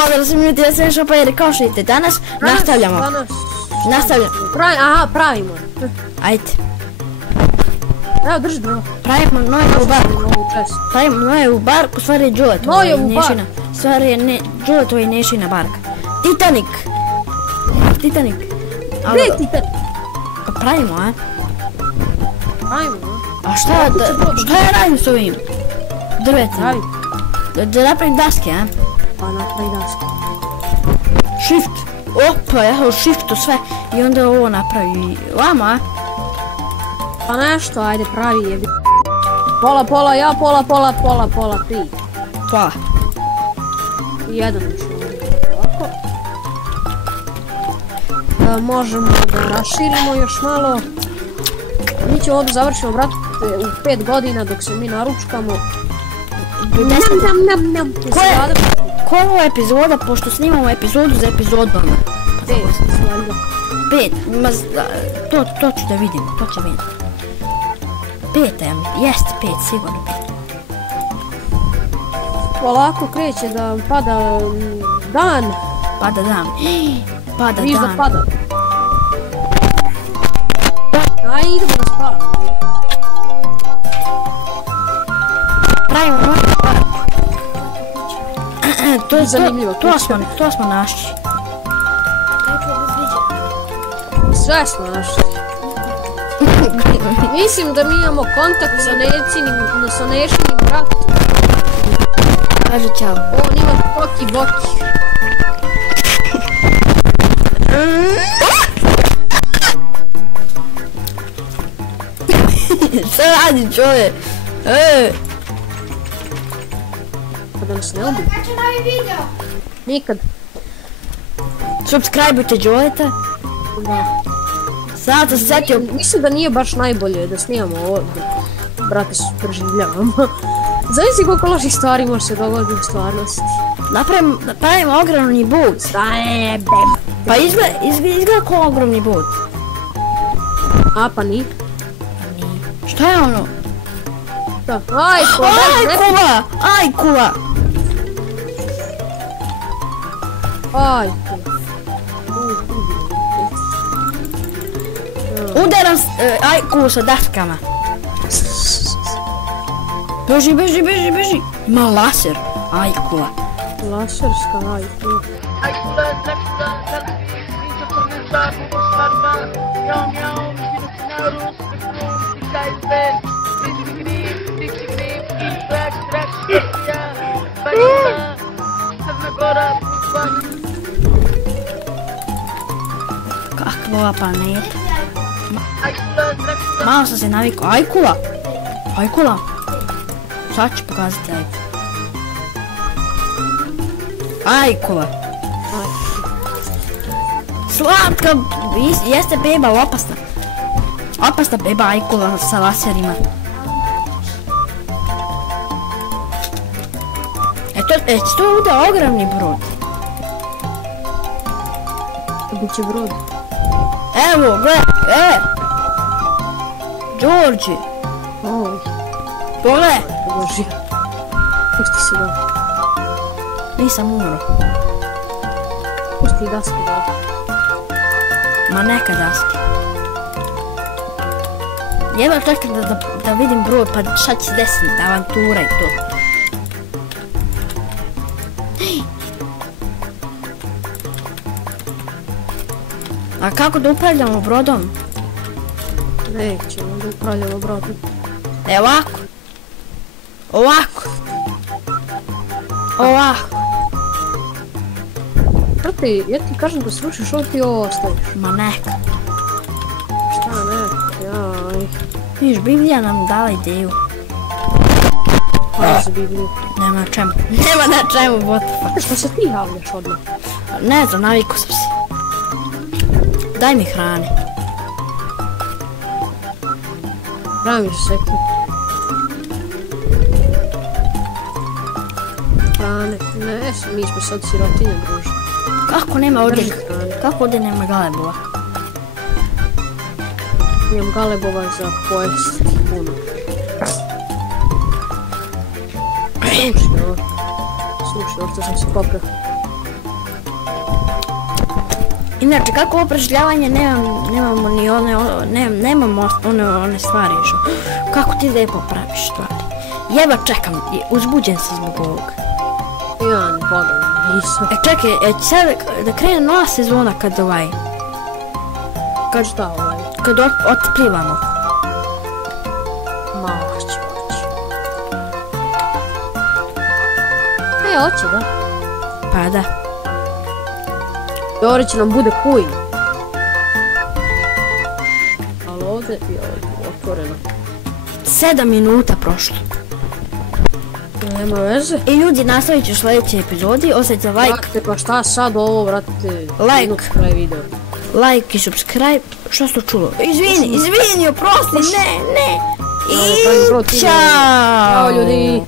Pozdrav svim ljudi, ja sam Šopa jer kao što vidite danas nastavljamo. Aha, pravimo. Ajde. Evo, drži bro. Pravimo nojevu barku. Pravimo nojevu barku, stvari je Đuletova i Nešina. Stvari je Đuletova i Nešina barka. Titanic. Gdje je Titanic? Pa pravimo, a? Pravimo, a? A šta ja radim s ovim drvetima? Da napravim daske, a? Pa napravi daske. Shift. Opa, ja u shiftu sve i onda ovo napravi vamo, a? Pa nešto, ajde pravi jebi. Pola, ja pola, ti. Pola. I jedan ću ovako. Možemo da raširimo još malo. Mi ćemo ovdje završimo, brate, u 5 godina dok se mi naručkamo. Koja je ovo epizoda, pošto snimamo epizodu za epizodom? 5, to ću da vidim, to će vidjeti. 5, jest 5, sigurno 5. Polako kreće da pada dan. Pada dan. Viš da pada. Ajde, idemo da spavamo. Pravimo novu barku. To je zanimljivo. To smo našli. Sve smo našli. Mislim da mi imamo kontakt sa Nešinim bratom. Kaže čao. On ima toki boki. Šta radi čovjek? Pa da nas ne ubiju. Kad će novi video? Nikad. Subscribe-ujte Đoleta. Da. Sad sam se sjetio. Mislim da nije baš najbolje da snimamo ovo. Brate, preživljavamo. Zavisi koliko loših stvari može se dogoditi u stvarnosti. Napravimo ogromni but. Pa izgleda kao ogromni but. A pa nije. Šta je ono? Da. Ajkula! Udaram ajkulu sa daskama. Beži. Ima laser. Ajkula. Laserska ajkula. Ajkula je trepila, selfie, ničo crneća, kupo švarba, jao, mislim finaru, spekrum, stikaj sve, stiči grip, i trak, škrtija, bajina, Crna Gora, Bukvan. Kakva ova planeta. Ajkula je trepila. Malo sam se navikao. Ajkula. Sad ću pokazati ajkula. Slatka, jeste beba, ali opasna. Opasna beba ajkula sa laserima. To bude ogromni brod. Biće brod. Evo, gledaj, Đorđe. Pogledaj. Boži. Pusti se da. Nisam umro. Pusti i daske da. Ma neka daske. Jedva čekam da vidim brod pa šta će se desiti, avantura i to. A kako da upravljamo brodom? Nećemo da upravljamo brodom. Ovako. Brate, ja ti kažem da srušiš ovo ti ovo ostaviš. Ma neka. Šta neka, jaj. Viš, Biblija nam dala ideju. Hvala za Bibliju. Nema na čemu, what the fuck. Što se ti javljaš odmah? Ne znam, navikao sam se. Daj mi hrane. Pravi se sektor. Hrane, ne, mi smo sad sirotinje, druže. Kako nema ovdje, kako ovdje nema galebova? Imam galebova za pojest puno. Slušaj, ovo što sam se popio. Inače, kako ovo preživljavanje nemamo ni nemamo one stvari što. Kako ti lijepo praviš stvari. Jeba čekam, uzbuđen sam zbog ovoga. Ja ne pogledam, nisam. Čekaj, sad da krene nova sezona kad Kad šta ovaj? Kad otplivamo. Ma, hoće. Hoće, da? Pa da. Dori će nam bude kuj. Ali ovdje je otvoreno. 7 minuta prošlo. Nema veze. I ljudi, nastavit ću u sljedećoj epizodi, ostavite like. Brate, pa šta sad ovo, brate? Like. Kraj video. Like i subscribe. Što ste čulo? Izvini, oprosti, ne. I Ćao čao. ljudi.